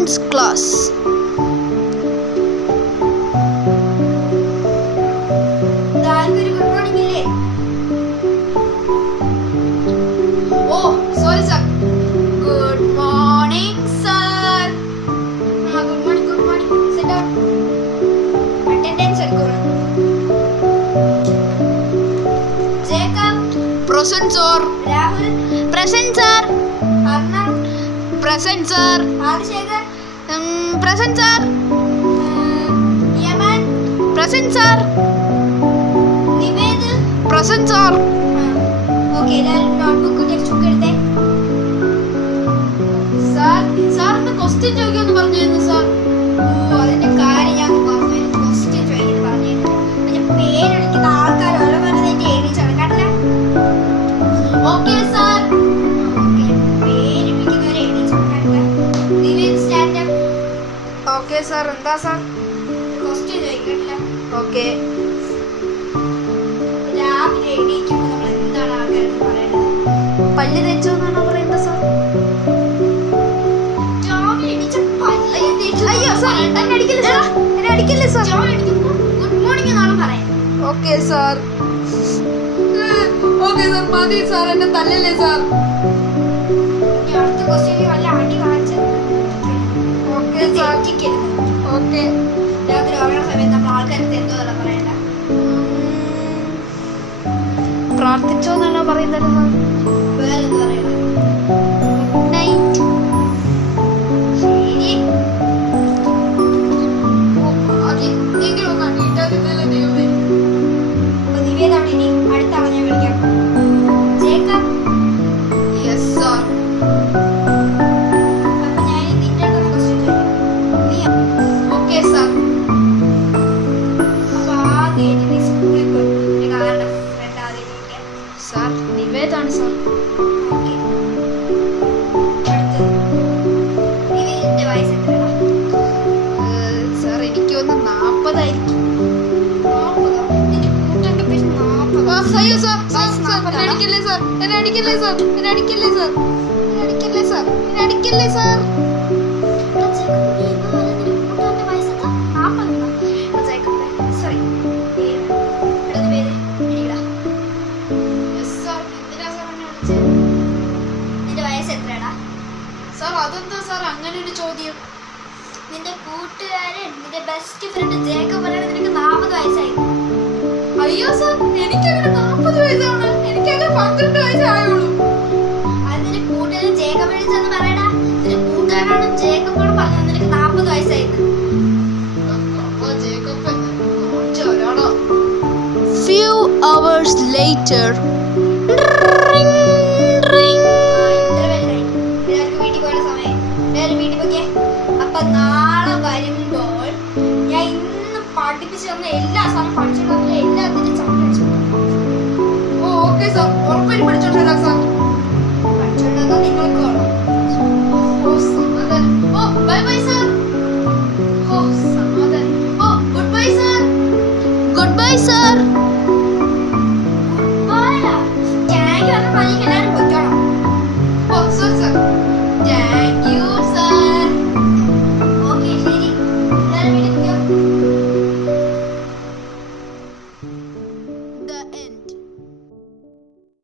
accounts class. Oh, sorry sir. Good morning sir. Good morning, good morning. Sit down. Attendance എടുക്കുക. Jacob. Present sir. Rahul. Present sir. Arnav. Present sir. Abhishek. Present sir. Yaman. Present sir. Nived. Present sir. Okay, എല്ലാവരും notebook text book എടുത്തേ. സാറിന് question ചോദിക്കുമെന്ന് പറഞ്ഞിരുന്നു sir. അതിന്റെ കാര്യം ഞാൻ പറഞ്ഞു. Question ചോദിക്കാൻ പറഞ്ഞിരുന്നു. അതിന്റെ പേരെടുക്കുന്ന ആൾക്കാർ ഓരോന്നായിട്ട് എഴുതിച്ചാണ് കേട്ടല്ലേ. Okay sir. ഓക്കെ, പേര് വിളിക്കുന്നവരെ എഴുതിച്ചാണ് കേട്ടല്ലേ. Nivin stand up. Okay sir. എന്താ സാർ? ക്വസ്റ്റ്യൻ ചോദിക്കട്ടില്ല. ഓക്കെ. രാവിലെ എണീക്കുമ്പോൾ നമ്മൾ എന്താണ് ആൾക്കാരെന്ന് പറയുന്നത്? പല്ല് തേച്ചോ എന്നാണോ പറയുന്നത് സാർ? രാവിലെ എണീച്ച പല്ല് അയ്യോ സാർ, എന്നെ അടിക്കല്ലേ സാർ, എന്നെ അടിക്കല്ലേ സാർ. രാവിലെ എണീക്കുമ്പോൾ ഗുഡ് മോർണിംഗ് എന്നാണ് പറയാം. Okay sir. ഓക്കെ സാർ, മതി സാർ, എന്നെ തല്ലല്ലേ സാർ. ഇനി അടുത്ത ക്വസ്റ്റ്യനിൽ വല്ല അടി കാണിച്ചത് ഓക്കെ സാർ. തെറ്റിക്കരുത്. ഓക്കെ. രാത്രി ഉറങ്ങുന്ന സമയത്ത് നമ്മൾ ആൾക്കാർക്ക് എന്തോന്നാ പറയണ്ട. പ്രാർത്ഥിച്ചോ എന്നാണോ പറയുന്നത് സാർ? വേറെ എന്ത് പറയണം? Good night. ശരി. അപ്പൊ നിവേദ അവിടെ ഇനി അടുത്ത ആളെ ഞാൻ വിളിക്കാം. ജേക്കബ്. Yes sir. അപ്പൊ ഞാൻ നിന്റെ അടുത്ത് ക്വസ്റ്റ്യൻ ചോദിക്കാം. നീ ഓക്കെ സാർ. അപ്പൊ ആദ്യം നീ സ്കൂളിൽ പോയി നിനക്ക് ആരുടെ ഫ്രണ്ട് ആദ്യം വിളിക്കാം? സാർ നിവേദാണ് സാർ. ഓക്കെ. അടുത്തത് നിവേദിന്റെ വയസ്സ് എത്രയാണ്? സാർ എനിക്ക് ഒന്ന് 40 ആയിരിക്കും. 40. നിന്റെ കൂട്ടന്റെ പേര് 40. അയ്യോ സാർ, സാർ, വയസ്സ് സാർ, 40 എന്നെ ആണോ? അടിക്കല്ലേ സാർ, എന്നെ അടിക്കല്ലേ സാർ, എന്നെ അടിക്കല്ലേ സാർ, എന്നെ അടിക്കല്ലേ സാർ, എന്നെ അടിക്കല്ലേ സാർ. എടാ ജേക്കബ്, നീ ഇന്ന് വരെ നിന്റെ കൂട്ടന്റെ വയസ്സ് എത്ര? 40 ഉണ്ടോ? എടാ ജേക്കബ്, സോറി. എടാ നിവേദ്, എണീക്കടാ. Yes sir. എന്തിനാ സാർ എന്നെ വിളിച്ചത്? നിന്റെ വയസ്സ് എത്രയാടാ? സാർ അതെന്താ സാർ അങ്ങനെ ഒരു ചോദ്യം? നിന്റെ കൂട്ടുകാരൻ, നിന്റെ ബെസ്റ്റ് ഫ്രണ്ട് ജേക്കബ് പറയണ നിനക്ക് 40 വയസ്സായി. അയ്യോ സാർ, എനിക്കങ്ങനെ 40 വയസ്സാണ്, എനിക്കങ്ങനെ 12 വയസ്സേ ആയുള്ളൂ. അത് നിന്റെ കൂട്ടുകാരൻ ജേക്കബ് എന്ന് പറയടാ. നിന്റെ കൂട്ടുകാരനാണ് ജേക്കബോട് പറഞ്ഞത് നിനക്ക് 40 വയസ്സായിരുന്നു. Few hours later. ഇന്റർവെല്ലായി. എല്ലാവർക്കും വീട്ടിൽ പോകാനുള്ള സമയം. എല്ലാവരും വീട്ടിൽ പോയിക്കേ. അപ്പൊ നാളെ വരുമ്പോൾ ഞാൻ ഇന്ന് പഠിപ്പിച്ചു തന്ന എല്ലാ സാധനം പഠിച്ചിട്ട് വന്നില്ല, എല്ലാത്തിനും സംരക്ഷിച്ചു. ഓ ഓക്കെ സാർ, ഉറപ്പായും പഠിച്ചോണ്ടിരാ സാർ. പഠിച്ചോണ്ട് വന്നാൽ നിങ്ങൾക്ക് വേണം. ഓ സമാധാനം. ഓ ബൈ ബൈ സാർ. ഓ സമാധാനം. ഓ good bye sir. Good bye sir.